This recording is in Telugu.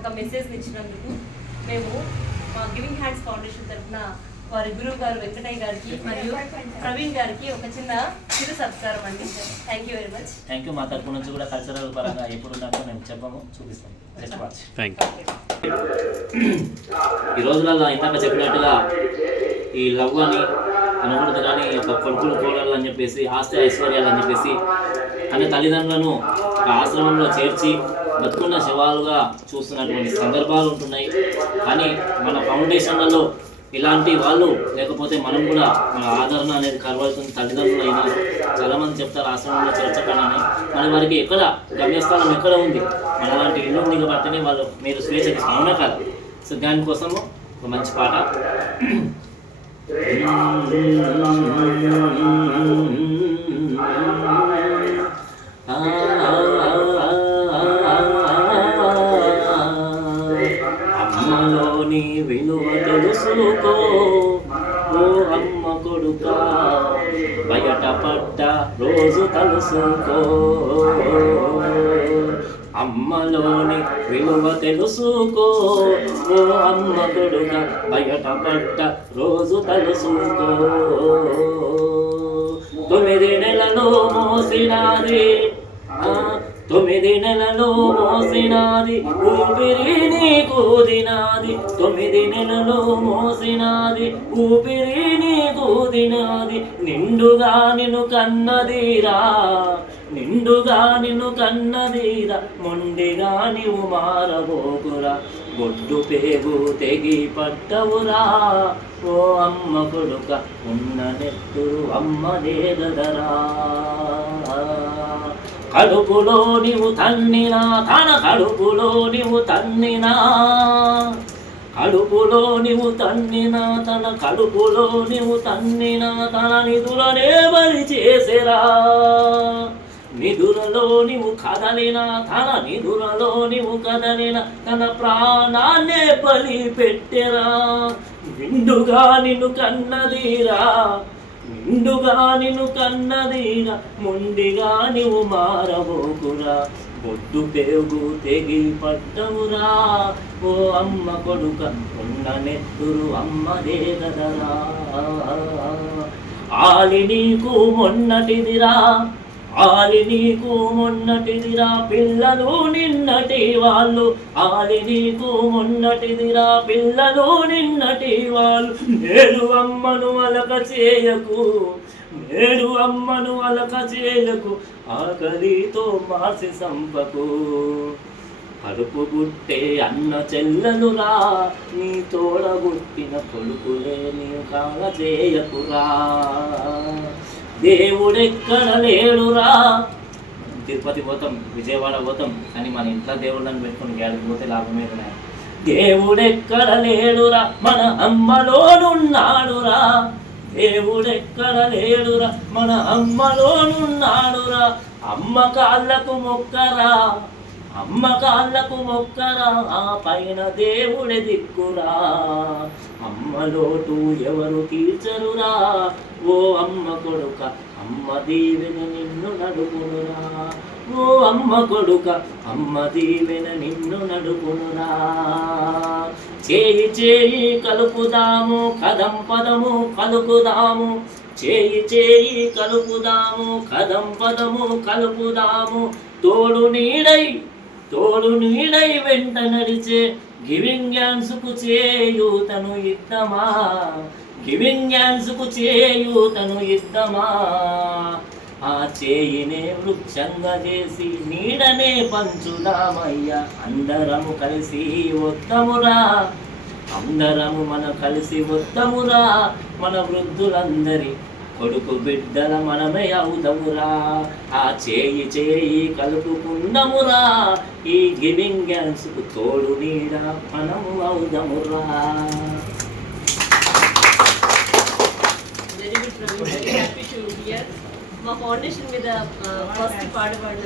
ఒక మెసేజ్ని ఇచ్చినందుకు మేము మా గివింగ్ హ్యాండ్స్ ఫౌండేషన్ తరఫున వారి గురువు గారు వెంకటయ్య గారికి మరియు ప్రవీణ్ గారికి ఒక చిరు సత్కారం అండి. Thank you very much. Thank you. మా తరఫు నుంచి కూడా కల్చరల్ పరంగా ఎప్పుడు ఉన్నట్టు మేము చెప్పము, చూపిస్తాం. ఈ రోజులలో ఇందాక చెప్పినట్టుగా ఈ లవ్ అని అనకూడదు, కానీ ఒక కొడుకులు కోడలు అని చెప్పేసి ఆస్తి ఐశ్వర్యాలు అని చెప్పేసి అనే తల్లిదండ్రులను ఒక ఆశ్రమంలో చేర్చి బతుకున్న శవాలుగా చూస్తున్నటువంటి సందర్భాలు ఉంటున్నాయి. కానీ మన ఫౌండేషన్లలో ఇలాంటి వాళ్ళు లేకపోతే మనం కూడా మన ఆదరణ అనేది కలవాల్సింది. తల్లిదండ్రులు అయినా చాలామంది చెప్తారు ఆశ్రమంలో చేర్చకనని, మన వారికి ఎక్కడ గమ్యస్థానం ఎక్కడ ఉంది, మన లాంటి ఇల్లు ఉంది కాబట్టినే వాళ్ళు మీరు స్వేచ్ఛకి అవునా కాదు. సో దానికోసము ఒక మంచి పాట. అమ్మలోని విలువ తెలుసుకో ఓ అమ్మ కొడుక, బయట పడ్డ రోజు తలుసుకో. అమ్మలోని విలువ తెలుసుకో ఓ అమ్మ కొడుక, బయట పడ్డ రోజు తలుసుకో. 9 నెలలో మోసినాది, 9 నెలలో మోసినాది ఊపిరి నీకు దినాది. 9 నెలలో మోసినాది ఊపిరి నీకు దినాది. నిండుగా నిన్ను కన్నదీరా, నిండుగా నిన్ను కన్నదీరా, మొండిగా నీవు మారబోకురా. బొడ్డు పేగు తెగి పట్టవురా ఓ అమ్మ కొడుక, ఉన్న నెత్తురు అమ్మదే గదరా. కడుపులో నీవు తన్నినా, తన కడుపులో నీవు తన్నినా, కడుపులో నీవు తన్నినా, తన కడుపులో నీవు తన్నినా, తన నిధులనే బలి చేసేరా. నిధులలో నీవు కదలినా, తన నిధులలో నీవు కదలినా, తన ప్రాణాన్నే బలి పెట్టెరా. నిండుగా నిన్ను కన్నదీరా, నిండుగా నిన్ను కన్నదీరా, మొండిగా నీవు మారబోకురా. బొడ్డు పేగు తెగి పట్టవురా ఓ అమ్మ కొడుక, ఉన్న నెత్తురు అమ్మదే గదరా. ఆలి నీకు మొన్నటిదిరా, ఆలి నీకు మొన్నటిదిరా, పిల్లలు నిన్నటి వాళ్ళు. ఆలి నీకు మొన్నటిదిరా, పిల్లలు నిన్నటి వాళ్ళు. నేడు అమ్మను అలక చేయకు, నేడు అమ్మను అలక చేయకు, ఆకలితో మార్చి సంపకు. కడుపు గుట్టే అన్న చెల్లెలురా, నీ తోడగుట్టిన కొడుకులే నీ కాల చేయకురా. దేవుడెక్కడ లేడురా. తిరుపతి పోతాం, విజయవాడ పోతాం, కానీ మన ఇంట్లో దేవుళ్ళని పెట్టుకుని గాడికి పోతే లాభమే ఉన్నాయి. దేవుడెక్కడ లేడురా, మన అమ్మలోనున్నాడురా. దేవుడెక్కడ లేడురా, మన అమ్మలోనున్నాడురా. అమ్మ కాళ్ళకు మొక్కరా, అమ్మ కాళ్ళకు మొక్కరా, ఆ పైన దేవుడే దిక్కురా. అమ్మ లోటు ఎవరు తీర్చరురా ఓ అమ్మ కొడుక, అమ్మ దీవెన నిన్ను నడుపునురా. ఓ అమ్మ కొడుక, అమ్మ దీవెన నిన్ను నడుపునురా. చేయి చేయి కలుపుదాము, కదం పదము కలుపుదాము. చేయి చేయి కలుపుదాము, కదం పదము కలుపుదాము. తోడు నీడై, తోడు నీడై వెంట నడిచే గివింగ్ హ్యాండ్స్కు చేయూతను ఇద్దామా, గివింగ్ హ్యాండ్స్కు చేయూతను ఇద్దామా. ఆ చేయినే వృక్షంగా చేసి నీడనే పంచుదామయ్యా. అందరము కలిసి వద్దమురా, అందరము మన కలిసి వద్దమురా. మన వృద్ధులందరి కొడుకు బిడ్డల మనమే అవుదమురా. ఆ చేయి చేయి కలుపుకున్నమురా, ఈ గివింగ్ హ్యాండ్స్కు తోడు నీడ మనము అవుదమురా. Very good Praveen, very happy to hear. మా ఫౌండేషన్ మీద ఫస్ట్ పాట పాడిన